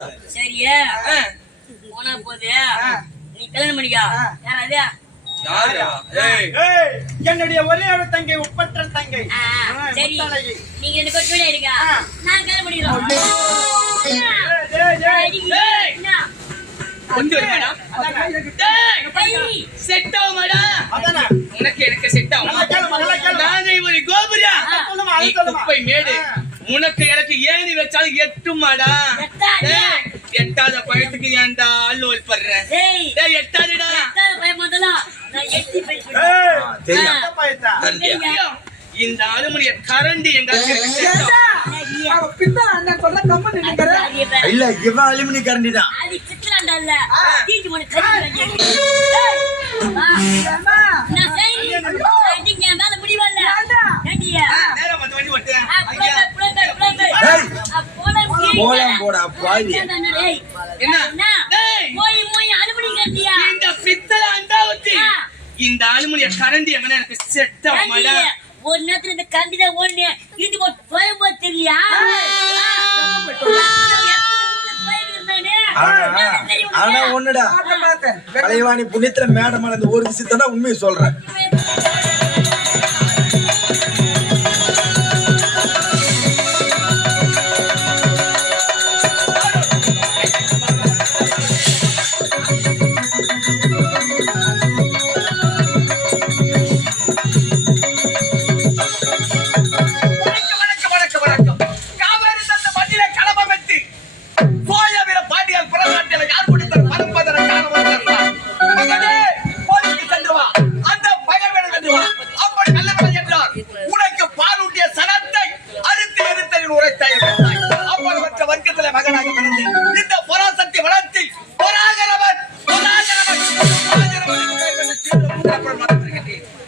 சரியா போனா போது நீ கல்யாணம் பண்ணிக்கா. என்னுடைய ஒரே ஒரு தங்கை ஒப்பற்ற தங்கை. சரி நீங்க ரெண்டு பேரும் கீழே இருக்க, நான் கல்யாணம் பண்ணிடுறோம். செட் ஆகும் மேடம், உனக்கு எனக்கு செட் ஆகும். நானே ஒரு கோபுரியா குப்பை மேடு, உனக்கு எனக்கு ஏணி வச்சாலும் எட்டுமாடா. எட்டாத பழத்துக்கு ஏன்டா அல்லோல் படுற? எட்டாதுடா இந்த அலுமணிய கரண்டி எங்க இல்ல இவன் அலுமினி கரண்டி தான். இந்த அலுமினிய கரண்டி எங்க எனக்கு செட் ஆகுமாடா. ஒரு நேரத்துல இந்த கண்டிதான் ஒண்ணு இது போய் தெரியலையா? ஆனா ஒண்ணுடா, கலைவாணி புண்ணியத்துல மேடம் அந்த ஒரு விஷயத்தான் உண்மையை சொல்றேன்.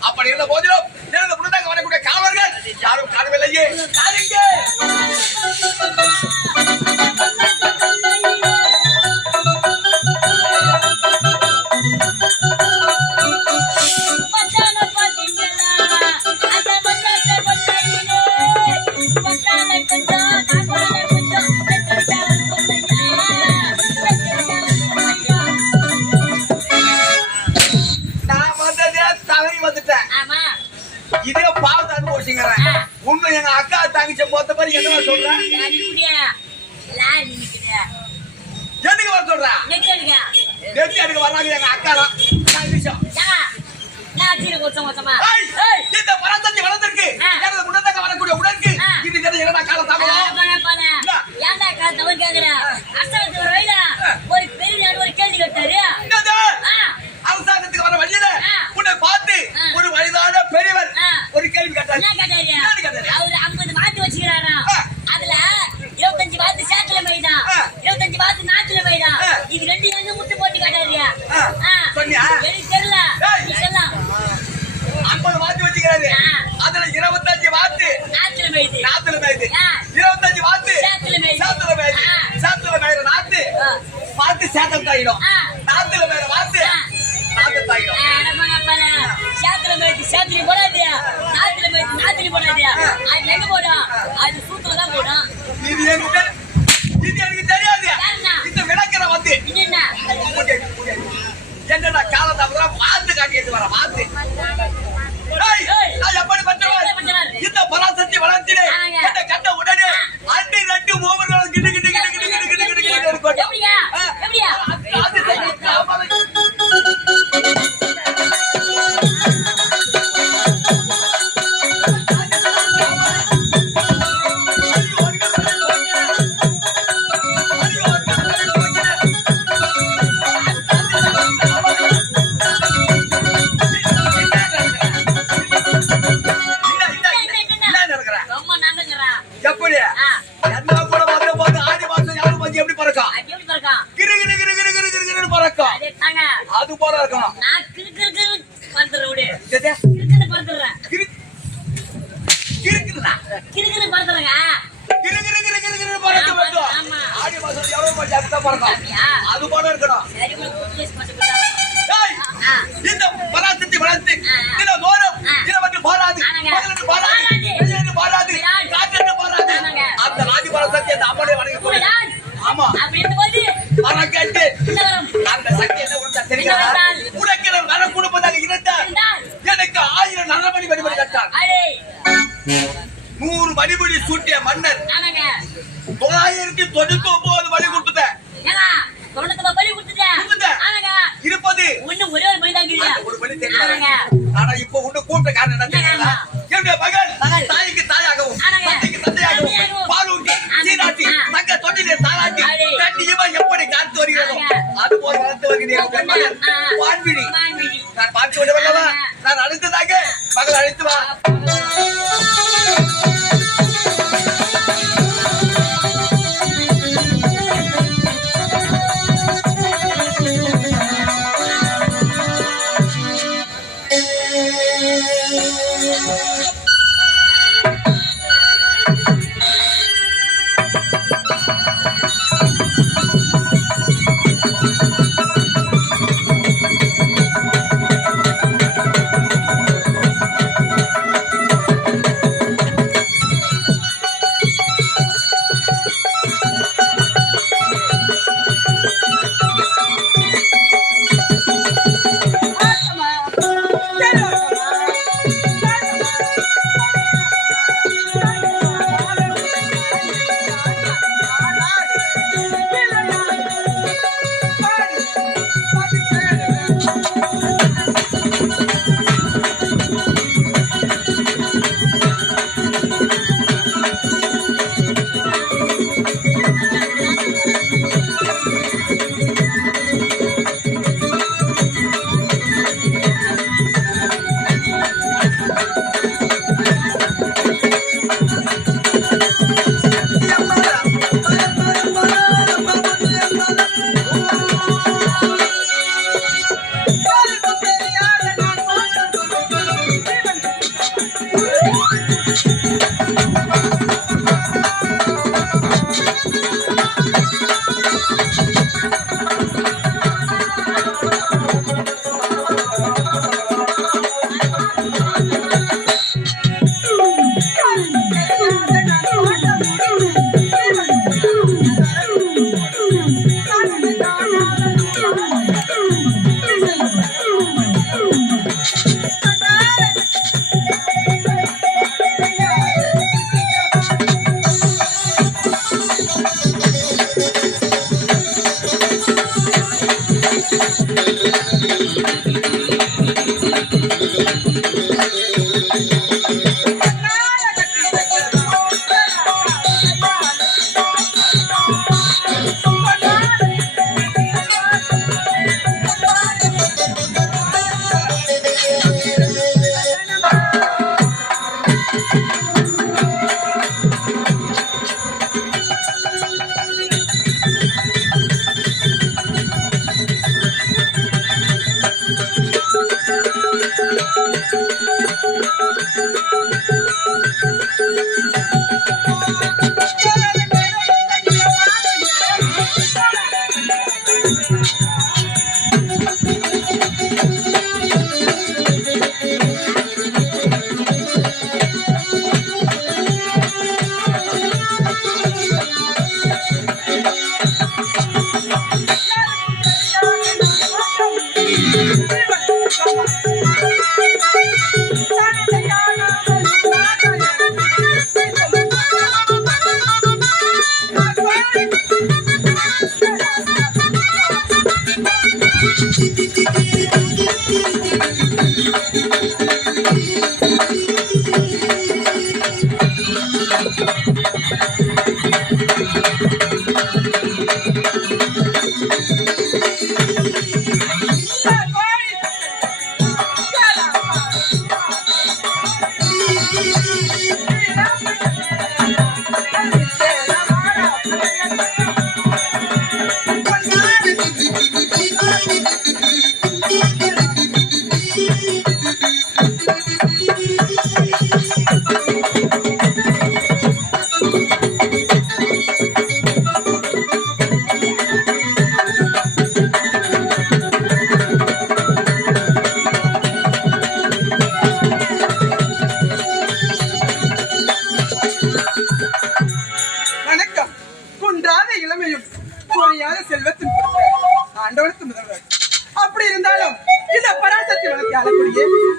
அப்படி இருந்த போதிலும் எனது முன்னதாக வரக்கூடிய காவலர்கள் யாரும் காணவில்லையே. இதே பாவத்தை அனுபவிச்சுங்கிறேன். உண்மை எங்க அக்கா தாங்கிச்ச போத்த மாதிரி என்ன சொல்றேன்? எதுக்கு வர சொல்றேன்? நெத்தி எடுக்க வர்றாங்க எங்க அக்கா தான். இந்த பராசக்தி வளர்ந்திருக்கு எனது முன்னதாக வரக்கூடிய உடற்கு இது என்ன கால தாமதம்? ஒரு பெரிய ஒரு கேள்வி கேட்டாரு. அரசாங்கத்துக்கு வர வழியில உன்னை பார்த்து ஒரு வயதான பெரியவர் ஒரு கேள்வி கேட்டாரு. அவரு 50 மாட்டு வச்சுக்கிறாரா, அதுல 25 மாத்து சேத்துல மைதா, 25 மாத்து நாத்துல மைதா, இது ரெண்டு எங்க முட்டு போட்டு காட்டாரியா? எனக்கு தெரியல, நீ சொல்லலாம். 50 மாத்து வச்சுக்கிறாரு, அதுல 25 மாத்து நாத்துல மைது, 25 மாத்து சேத்துல மைது, நாத்து மாத்து சேத்தல் தாயிடும், நாத்துல மேல மாத்து நாத்து தாயிடும். சேத்துல போடாது, நாத்துல போடாது, அது எங்க போடும்? அது சூத்துல தான் போடும். இது எனக்கு தெரியாது. இந்த விளக்கற வந்து என்னடா காலத்தாமதம் மாத்து காட்டிட்டு வர மாத்து. எப்படி பண்றவன் இந்த பராசக்தி வளர்த்தினே என்ன கண்ட உடனே அண்டி ரெண்டு மூவர்களும் கிட்டு கிட்டு கிட்டு கிட்டு கிட்டு கிட்டு கிட்டு கிட்டு இருக்கட்டும். எப்படி என்ன கூட வந்த போது ஆடி மாசம் யாரு பத்தி எப்படி பறக்கும்? கிரு கிரு கிரு கிரு கிரு கிரு கிரு பறக்கும். அது போல இருக்கணும். நான் கிரு கிரு கிரு பறந்துறேன். விடு கிரு கிரு பறந்துறேன். கிரு கிருக்குடா கிரு கிரு பறந்துறேங்க. கிரு கிரு கிரு கிரு கிரு பறக்க வேண்டும். ஆடி மாசம் எவ்வளவு பத்தி அப்படி பறக்கும். அது போல இருக்கணும். சரி உங்களுக்கு போட்டு இந்த பராசக்தி வளர்த்து தின தோறும் தினவற்று போராது, பகலென்று போராது, வெளியென்று போராது, காற்றென்று போராது. அந்த ராஜி பராசக்தி அந்த அம்மனை வணங்கி. ஆமா அப்படி கூப்பிட்ட காரணம் என்ன தெரியுங்களா? என்னுடைய மகள் மகள். தாய்க்கு தாயாகவும் ஆமாங்க. தந்தைக்கு தந்தையாகவும் தந்தையாகவும் பாலூட்டி சீராட்டி தங்க தொட்டிலே தாளாட்டி அதே. கண்டிப்பா எப்படி காத்து வருகிறதோ அது போல வளர்த்து வருகிறேன் என்னுடைய மகள் வான்விழி. நான் பார்த்து விடவில்லவா? நான் அழைத்ததாக மகள் அழைத்து வா.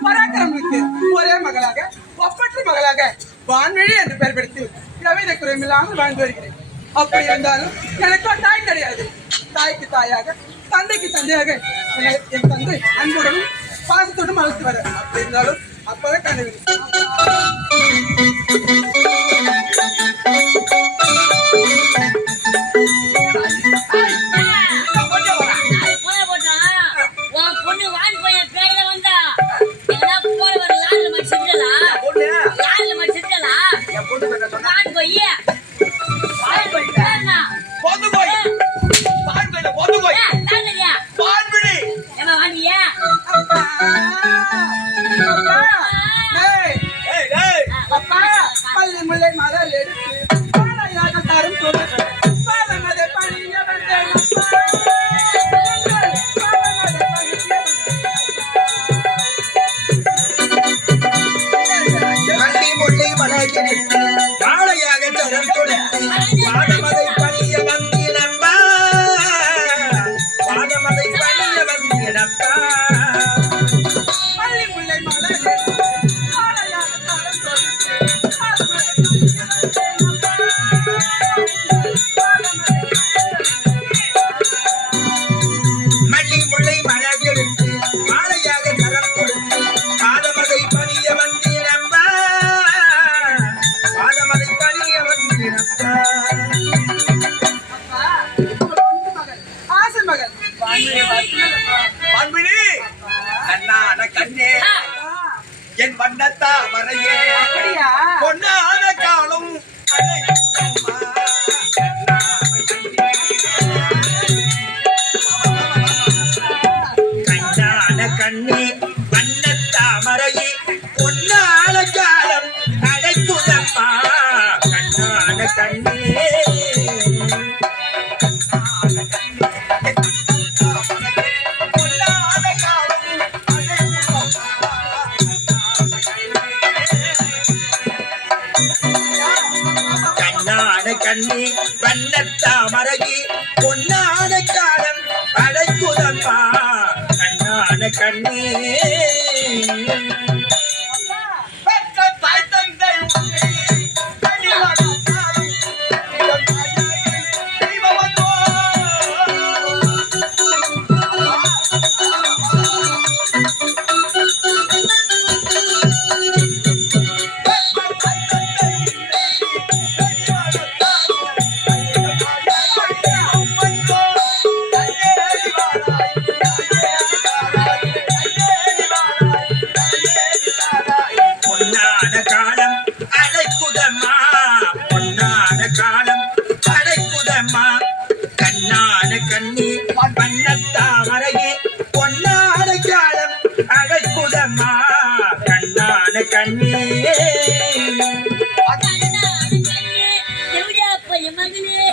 பராக்கிரமனுக்கு ஒரே மகளாக ஒப்பற்ற மகளாக வான்வழி என்று பெயர் பெடுத்து எவ்வித குறையில்லாமல் வாழ்ந்து வருகிறேன். அப்படி இருந்தாலும் எனக்கு தாய் கிடையாது. தாய்க்கு தாயாக தந்தைக்கு தந்தையாக என் தந்தை அன்புடனும் பாசத்துடன் வளர்த்து வர. அப்படி இருந்தாலும் அப்பதான் கண்டுபிடி. அது போன போட்டான். உன் பொண்ணு வான் பையன் பேர்ல வந்தா ஏன்னா போற வர லாரில மாட்டி செத்துடலாம். லாரில மாட்டி செத்துடலாம். வான் பைய பொந்து போய் பான்பேல பொந்து போய் பான்பிடி ஏமா வாங்கியா அப்பா அப்பா ஏய் ஏய் டேய் அப்பா பள்ளி முல்லை மலர் எடுத்து பாலையாக தரும் கொடுத்து பாலமதை பணிய வந்தேன் அப்பா பாலமதை பணிய மல்லி முல்லை மலர்கெடுத்து காளையாக தரம் கொடுத்து பாதமதை பணிய வந்தினப்பா பாதமதை பணிய வந்தினப்பா பள்ளி முல்லை மலர் எடுத்து பாலையாக தரும் கொடுத்து மல்லி முல்லை மலர்கெடுத்து காளையாக தரம் கொடுத்து பாதமதை பணிய வந்தினப்பா பாதமதை பணிய வந்தினப்பா அப்பா மகள் ஆசை மகள் பான்பிடி அண்ணான கண்ணே என் வண்ணத்தா மறையே அப்படியா பொன்னான காலம் அழைக்குதம்மா. கண்ணான கண்ணே வண்ணத்தாமரையே பொன்னான காலம் அடைக்குதம்மா கண்ணான கண்ணே பொன்னான காலம் கண்ணான கண்ணே வண்ணத்தாமரையே பொன்னான காலம் அடைக்குதம்மா கண்ணான கண்ணே பெற்ற தாய் தந்தை உன்னை வெளிவளர்த்தாலும் இதன் தாயாகி தெய்வமன்றோ. பொன்னான காலம் அடைக்குதம்மா பொன்னான காலம் அடைக்குதம்மா கண்ணான கண்ணே வண்ணத்தாமரையே பொன்னான காலம் அடைக்குதம்மா கண்ணான கண்ணே எப்படியா பையன் மகனே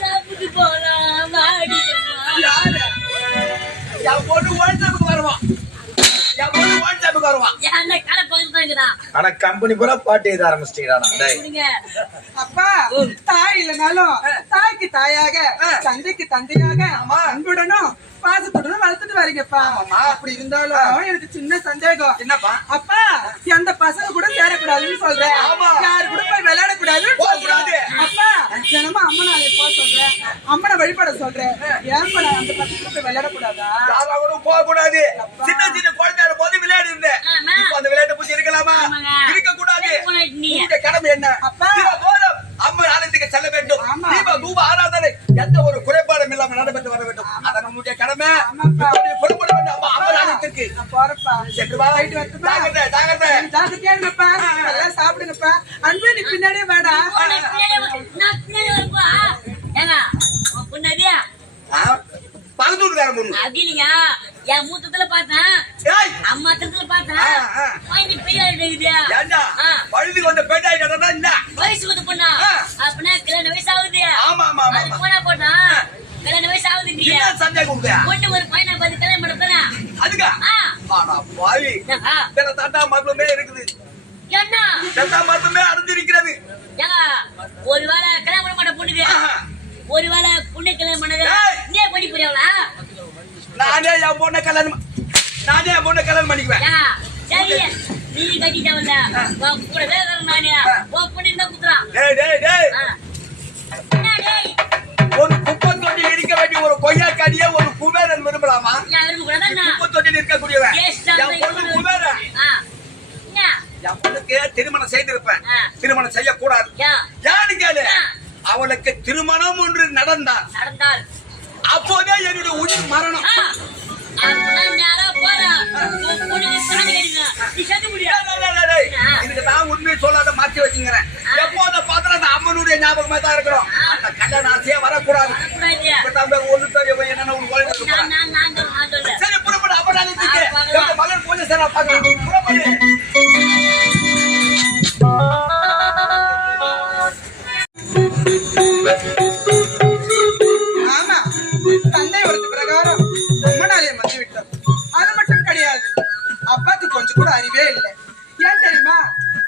சாப்பிட்டு போலாம் வாடியம்மா யாரு? என் பொண்ணு வாட்ஸ்அப்புக்கு வருவான். என் பொண்ணு வாட்ஸ்அப்புக்கு வருவான். ஏன்னா கடை பக்கத்துல இருக்குதான் ஆனா கம்பெனி பூரா பாட்டு எழுத ஆரம்பிச்சிட்டீங்கடா கொடுங்க அப்பா தாய் இல்லைனாலும் தாய்க்கு தாயாக தந்தைக்கு தந்தையாக அன்புடனும் பாசத்துடனும் வளர்த்துட்டு வரீங்கப்பா அப்படி இருந்தாலும் எனக்கு சின்ன சந்தேகம் என்னப்பா? அப்பா எந்த பசங்க கூட சேரக்கூடாதுன்னு சொல்றேன் ஆமா. யாரு கூட போய் விளையாடக்கூடாதுன்னு போகக்கூடாது. சொல்றேன் அப்பா தினமும் அம்மனை போக சொல்றேன் அம்மனை வழிபட சொல்றேன் ஏன் நான் அந்த பசங்க போய் விளையாடக்கூடாதா யாரா கூட போகக்கூடாது. சின்ன சின்ன குழந்தை போது விளையாடி இருந்தேன். ஆமா. இப்ப அந்த விளையாட்டை பத்தி இருக்கலாமா? ஆமாங்க. இருக்கக்கூடாது. நீ உங்க கடமை என்ன? அப்பா. தினந்தோறும் அம்மன் ஆலயத்துக்கு செல்ல வேண்டும். ஆமா. தீப தூப ஆராதனை எந்த ஒரு குறைபாடும் இல்லாம நடைபெற்று வர வேண்டும். அதான் நம்முடைய கடமை. ஆமாப்பா. இப்படி புறப்பட வேண்டும் அம்மா அம்மன் ஆலயத்திற்கு. நான் போறப்பா சென்று வா. போயிட்டு வரட்டுமா? ஜாக்கிரதை, ஜாக்கிரதை. ஜாக்கிரதையா இருங்கப்பா நல்லா சாப்பிடுங்கப்பா அன்பு நீ பின்னாடியே வாடா நான் பின்னாடி வரப்பா ஏங்க உன் பொண்ணாதியா ஆ? பக்கத்து வீட்டுக்காரன் பொண்ணு. அப்படி இல்லைங்க என் மூத்தத்துல பார்த்தேன் ஏய், அம்மா திரத்துல பார்த்தேன் ஆ. குழந்தை பெரிய இருக்குது ஏண்டா? ஆ. பழுதுக்கு வந்த பேட்டாயிட்டா என்ன? வயசு வந்து பொண்ணா ஆ. அப்படின்னா கல்யாண வயசு ஆகுது ஆமா, ஆமா, ஆமா, அது ஆமா. போனா போட்டா கல்யாண வயசு ஆகுது என்ன சந்தேகம் உங்க? பொண்ணு ஒரு பையனை பார்த்து கல்யாணம் பண்ண போறேன் அதுக்கா? ஆடா பாவி. சில தாத்தா மருத்துவமே இருக்குது. என்ன தாத்தா மருத்துவமே அறிஞ்சிருக்கிறது. ஏங்க ஒருவேளை கல்யாணம் பண்ண மாட்ட பொண்ணுது ஆஹா. ஒருவேளை பொண்ணு கல்யாணம் பண்ணது ஏய். நீ பண்ணி போறியாவளா நானே என் பொண்ணை கல்யாணம் பண்ணிக்குவேன். ஏங்க சரி நீ கட்டிட்டவல்ல உன் கூட வேற நானே உன் பொண்ணு தான் குத்துறான் டேய், டேய், டேய். என்ன டேய் ஒரு குப்பை தொட்டியில் இருக்க வேண்டிய ஒரு கொய்யாக்காடியே ஒரு குபேரன் விரும்பலாமா? நான் விரும்ப கூடாதா குப்பை தொட்டியில் இருக்கக்கூடியவன் Yes, நான் என் பொண்ணு குபேரன். நடந்தால் அப்போதே என்னுடைய உயிர் மரணம். நேரா போறா சாமி நீ செத்து முடியாது. இதுக்கு தான் உண்மையை சொல்லாத மாற்றி வச்சுங்கிறேன். எப்போத பார்த்தாலும் அந்த அம்மனுடைய ஞாபகமா தான் இருக்கிறோம். அந்த கல்யாண ஆசையே வரக்கூடாது. என்னென்ன சரி புறப்பட அப்படாலிக்கு மகன் போலீஸ் புறப்படு. ஆமா, தந்தை வரது பிரகாரம் அம்மனாலயம் வந்து விட்டோம். அது மட்டும் கிடையாது, அப்பாக்கு கொஞ்சம் கூட அறிவே இல்லை. ஏன் தெரியுமா?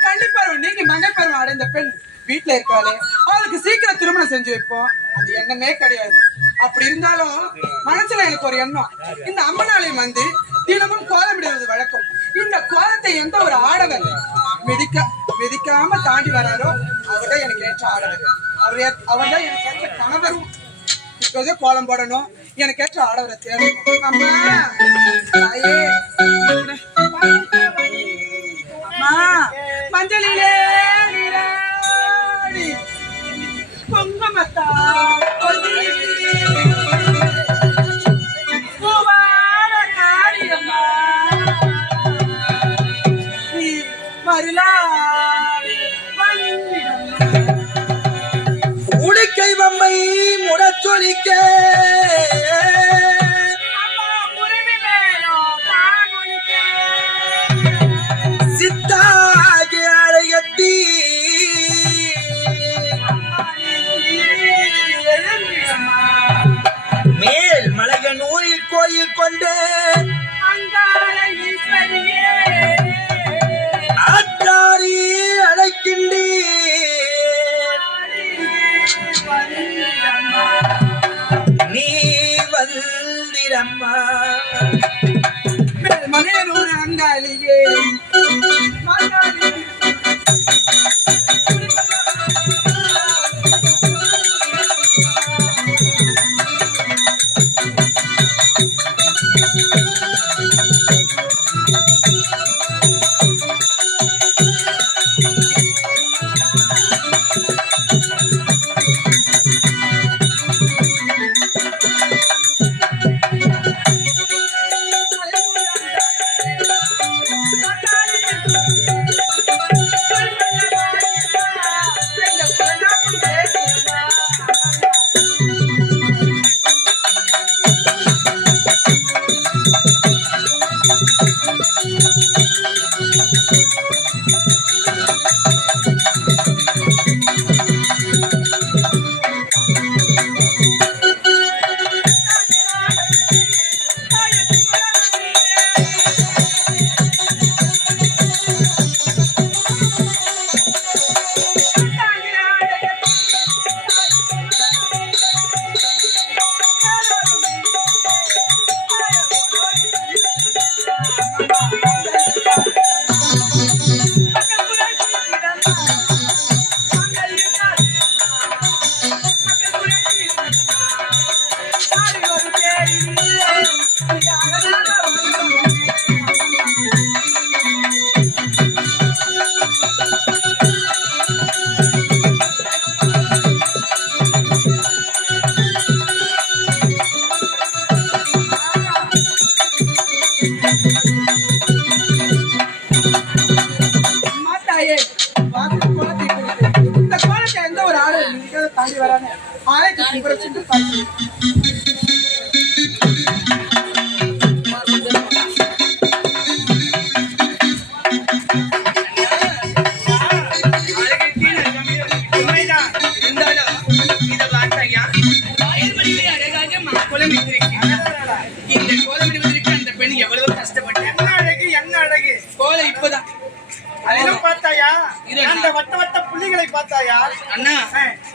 கன்னிப்பருவம் நீங்க மங்கள் பருவம் அடைந்த பெண் வீட்டுல இருக்காளே, அவளுக்கு சீக்கிரம் திருமணம் செஞ்சு வைப்போம். அது எண்ணமே கிடையாது. அப்படி இருந்தாலும் மனசுல எனக்கு ஒரு எண்ணம், இந்த அம்மனாலயம் வந்து தினமும் கோலமிடுவது வழக்கம். இந்த கோலத்தை எந்த ஒரு ஆடவர் மிதிக்காம தாண்டி வராரோ அவர்தான் எனக்கு ஏற்ற ஆடவர். அவர்தான் எனக்கு ஏற்ற கணவரும். இப்போதே கோலம் போடணும், எனக்கு ஏற்ற ஆடவரை தேடணும். அம்மா தாயே, அம்மா மஞ்சளிலே நீராடி குங்குமத்தா பூவாட காரியம்மா நீ மருளாடி உடுக்கை வம்மை முடச்சொலிக்க சித்தாகி அழகத்தி மேல் மலையனூரில் கோயில் கொண்டு ஆத்தாரி அழைக்கின்றே நீ வந்திரம்மா. மலையனூர் அங்காளியே தாண்டி வராங்க. ஆயிரத்தி கும்பிட பார்த்து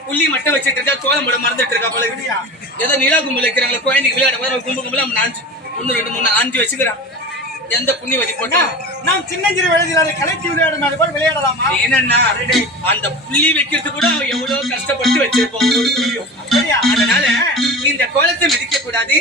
புள்ளி மட்டும் வச்சிட்டு இருக்கா, சோளம் போட மறந்துட்டு இருக்கா போல. ஏதோ நிலா கும்பல் வைக்கிறாங்களா குழந்தைங்க விளையாட போது கும்பல் கும்பல 1 2 3 5 வச்சுக்கிறான். எந்த புண்ணியவதி போட்டா நாம் சின்னஞ்சிறு விளையாட கலைச்சி விளையாடும் அது போல விளையாடலாமா? என்னன்னா அந்த புள்ளி வைக்கிறது கூட எவ்வளவு கஷ்டப்பட்டு வச்சிருப்போம் ஒரு புள்ளியும். அதனால இந்த கோலத்தை மிதிக்க கூடாது.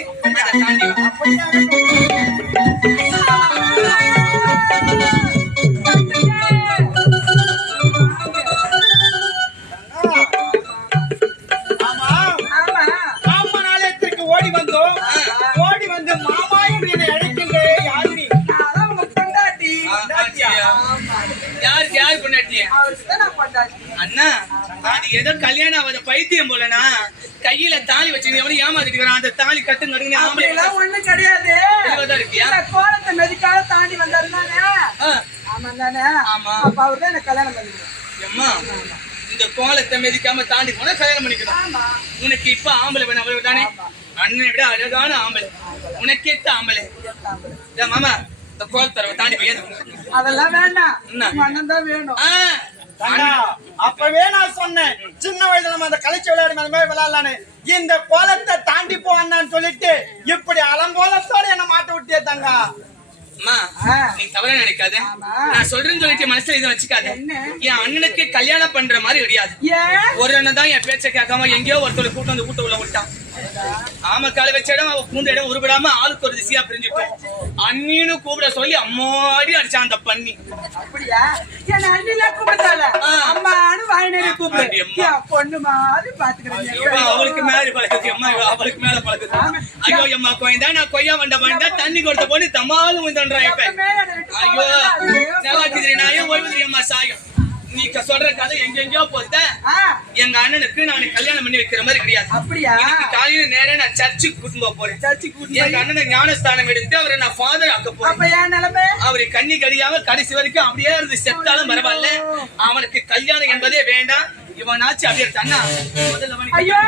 ஓடி வந்தோம். ஓடி வந்து மாமா என்று என்னை அழைக்கின்றே யாரு நீ? அதான் உங்க பொண்டாட்டி. யார் பொண்டாட்டிய? அவர்கிட்ட நான் பொண்டாட்டி. அண்ணா அது ஏதோ கல்யாணம் ஆகாத பைத்தியம் போலனா கையில தாலி வச்சு எவனும் ஏமாத்திட்டு இருக்கான். அந்த தாலி கட்டு நடுங்க அப்படியெல்லாம் ஒண்ணும் கிடையாது. இருக்கியா? இந்த கோலத்தை மெதிக்கால தாண்டி வந்தாரு தானே? ஆமா தானே? ஆமா. அப்ப அவர்தான் எனக்கு கல்யாணம் பண்ணிக்கணும். அம்மா இந்த கோலத்தை மிதிக்காம தாண்டி போனா கல்யாணம் பண்ணிக்கணும். ஆமா. உனக்கு இப்ப ஆம்பளை வேணும் அவ்வளவு தானே? அண்ணனை விட அழகான ஆம்பளை, உனக்கேத்த ஆம்பளை. மாமா இந்த கோலத்தரவை தாண்டி போய் அதெல்லாம் வேண்டாம். என்ன? உங்க அண்ணன் தான் வேணும். தங்கா, அப்பவே நான் சொன்னேன் சின்ன வயசுல நம்ம அந்த கழிச்சு விளையாடு மாதிரி விளையாடலான்னு. இந்த கோலத்தை தாண்டி போவான்னு சொல்லிட்டு இப்படி அலங்கோலத்தோட என்ன மாட்ட விட்டியே தங்கா. அம்மா நீ தவறா நினைக்காத. நான் சொல்றேன்னு சொல்லிட்டு மனசுல இதை வச்சுக்காத. என் அண்ணனுக்கு கல்யாணம் பண்ற மாதிரி கிடையாது. ஒரு அண்ணன் தான் என் பேச்சை கேட்காம எங்கேயோ ஒருத்தர் கூட்டம் வந்து கூட்ட உள்ள விட்டான். ஆமா காலை வச்ச இடம் அவ கூண்ட இடம் உருவிடாம ஆளுக்கு ஒரு திசையா பிரிஞ்சுட்டோம். அண்ணின்னு கூப்பிட சொல்லி அம்மாடி அடிச்சான் அந்த பண்ணி. அப்படியா? என் அண்ணில கூப்பிட்டால அம்மானு வாயினே கூப்பிடு. பொண்ணு மாதிரி பாத்துக்கிறேன். அவளுக்கு மேல பழக்குது அம்மா, அவளுக்கு மேல பழக்குது. ஐயோ அம்மா கோயந்தா நான் கொய்யா வண்ட வந்தா தண்ணி கொடுத்த போது தமாலும் வந்துன்றா. இப்ப ஐயோ நல்லா இருக்குது. நான் ஏன் ஓய்வு அம்மா சாயம். நீ சொல்ற கதை எங்கெங்கயோ போகுது. எங்க அண்ணனுக்கு நான் கல்யாணம் பண்ணி வைக்கிற மாதிரி கிடையாது. அப்படியா? காலையில நேரம் நான் சர்ச்சுக்கு கூட்டிட்டு போறேன். எங்க அண்ணனை ஞானஸ்தானம் எடுத்து அவரை நான் ஃபாதர் ஆக்க போறேன். அவரை கண்ணி கடியாம கடைசி வரைக்கும் அப்படியே இருந்து செத்தாலும் பரவாயில்ல. அவனுக்கு கல்யாணம் என்பதே வேண்டாம். இவனாச்சு அப்படியே அண்ணா முதல்ல ஐயோ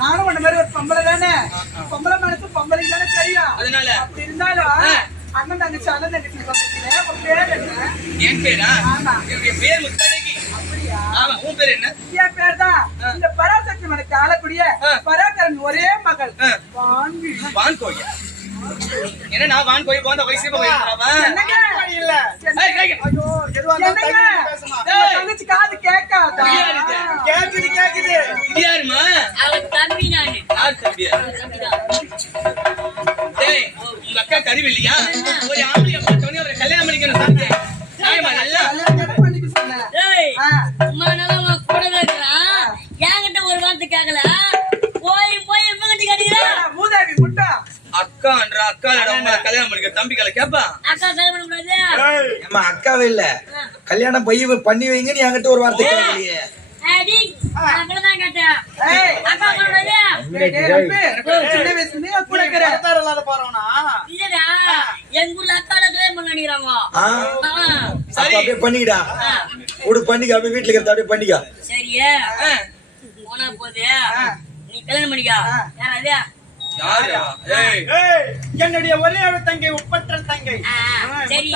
நானும் உன்ன மாதிரி ஒரு பொம்பளை தானே. பொம்பளை மனசு பொம்பளை தானே தெரியும். அதனால அப்படி இருந்தாலும் அண்ணன் தங்கச்சி அண்ணன் தங்கச்சி உன் பேர் என்ன? என் பேரா? என்னுடைய பேர் முத்தழகி. அப்படியா? ஆமா. உன் பேர் என்ன? என் பேர் தான். இந்த பராசக்தி மனக்கு ஆளக்கூடிய பராக்கரன் ஒரே மகள் வான்வி. வான்கோயா? என்ன நான் வான்கோயை போந்த வயசு என்னங்க? இல்ல ஐயோ எதுவா தங்கச்சி காது கேட்காதா? கேக்குது கேக்குது. இது யாருமா? அவன் தம்பி நானு. யார் தம்பியா? டேய் உங்க அக்கா கருவி இல்லையா? ஒரு ஆம்பளைய பார்த்தோன்னே அவரை கல்யாணம் பண்ணிக்கணும் சார். நியாயமா? நல்லா கல்யாணம் பண்ணிக்க சொன்னேன். ஏய் அம்மா நல்லா உன் கூடவே இருக்கிறான். என்கிட்ட ஒரு வார்த்தை கேட்கல. போய் போய் இவங்கிட்ட கேட்டீங்களா? மூதாவி முட்டா. அக்கான்றா அக்கா கல்யாணம் பண்ணிக்க தம்பிகளை கேப்பா. அக்கா கல்யாணம் பண்ண கூடாது. ஏமா அக்காவே இல்ல கல்யாணம் பண்ணி வைங்க. நீ என்கிட்ட ஒரு வார்த்தை கேட்கலையே. அடி அங்கதான் கேட்டேன். ஏய் அக்கா கூடாது. சின்ன வயசுல நீ கூட இருக்கிற இல்லாத போறவனா இல்லடா எங்க ஊர்ல அக்கால கல்யாணம் பண்ண நினைக்கிறாங்க. சரி அப்படியே பண்ணிக்கடா. கூட பண்ணிக்க. அப்படியே வீட்டுல இருக்கிறத அப்படியே பண்ணிக்க. சரியா போனா போதே நீ கல்யாணம் பண்ணிக்கா. யாராவது யாரு? ஏய் என்னுடைய ஒரே ஒரு தங்கை உப்பற்ற தங்கை. சரி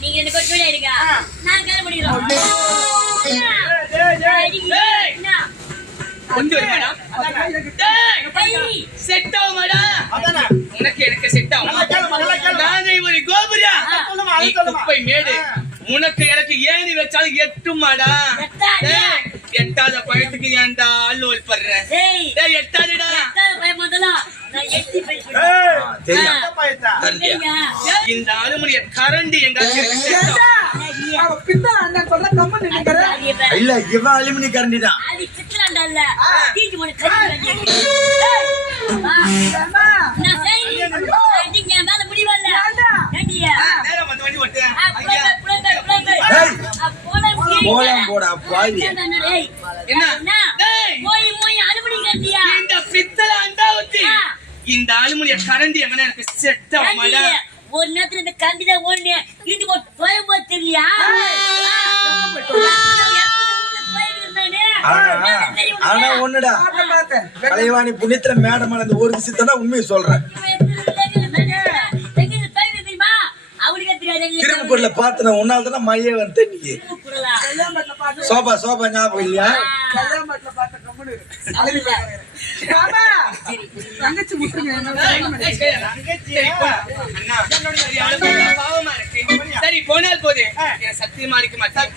நீங்க ரெண்டு பேரும் ஜோடியா இருங்க. நான் கல்யாணம் பண்ணிக்கிறோம். கொஞ்சம் மேடம் செட் ஆகும் மேடம். உனக்கு எனக்கு செட் ஆகும். நாங்க ஒரு கோபுரா நீ குப்பை மேடு. உனக்கு எனக்கு ஏணி வச்சாலும் எட்டுமாடா. எட்டாத பயத்துக்கு ஏன்டா அல்லோல் படுற? எட்டாதுடா. இந்த அலுமினிய கரண்டி எங்க இல்ல இவன் அலுமினி கரண்டி தான். போலாம் போடா பாவி. இந்த பித்தளை அண்டாவத்தி இந்த அலுமினிய கரண்டி எங்க எனக்கு செட் ஆகுமாடா? ஒரு நேரத்துல இந்த கண்டிதான் ஒண்ணு இது போய் தெரியலையா? ஆனா ஒண்ணுடா கலைவாணி புண்ணியத்துல மேடம் அந்த ஒரு விஷயத்தான் உண்மையை சொல்றேன். திரும்பூர்ல பாத்து உன்னால தானே மைய வந்து நீ சோபா சோபா ஞாபகம் இல்லையா? தங்கச்சி சரி போனால் போது சத்தியமா அடிக்க மாட்டேன்.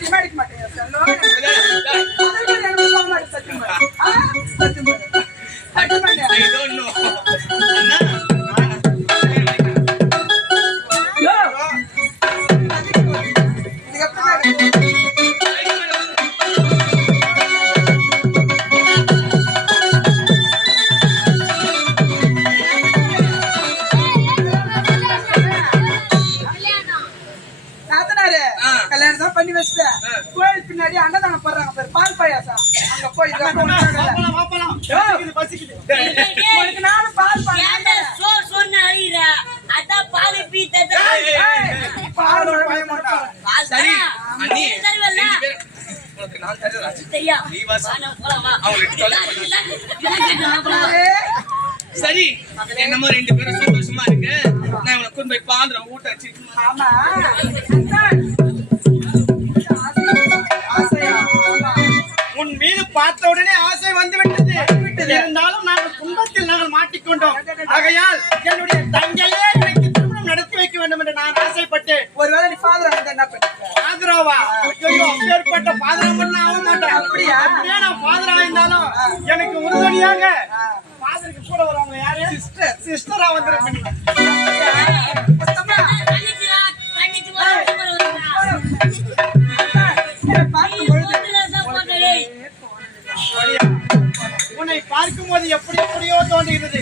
வாப்பலாம். பசிக்குது. டேய், டேய். உனக்கு நானும் பால் ஏன்டா சோறுன்னு அழுகுற? அதான் பால் பீ தந்தா. பால் பயமாட்டா பால் சரி, தான். அண்ணி. நீ தருவல்ல? ரெண்டு பேரும். உனக்கு நான் தரேன் ராஜி. தெரியும். நீ வா வா, நம்ம போலாம், வா. அவங்களுக்கு தொலை இல்ல, இல்ல, போலாம். சரி என்னமோ 2 பேரும் சந்தோஷமா இருக்கு. நான் உனக்கு கொண்டு போய் பாந்திரம் ஊட்ட வச்சு ஆமா ஆசையா உன் மீது பார்த்த உடனே ஆசை வந்து விட்டது. இருந்தாலும் நாங்கள் துன்பத்தில் நாங்கள் மாட்டிக்கொண்டோம். ஆகையால் என்னுடைய தங்கையே எனக்கு திருமணம் நடத்தி வைக்க வேண்டும் என்று நான் ஆசைப்பட்டேன். ஒருவேளை நீ ஃபாதர் வந்து என்ன பண்ணுவ? பாதுராவா? ஐயோ, அப்பேற்பட்ட பாதுரா பண்ண ஆக மாட்டேன். அப்படியா? அப்படியே நான் பாதுரா இருந்தாலும் எனக்கு உறுதுணையாக பாதருக்கு கூட வருவாங்க. யாரு? சிஸ்டரா வந்துருப்பேன். தங்கச்சி வா, தங்கச்சி வா, சூப்பர் வருவா. பார்க்கும் பொழுது தான் போட்டே. உன்னை பார்க்கும் போது எப்படி எப்படியோ தோன்றுகிறது.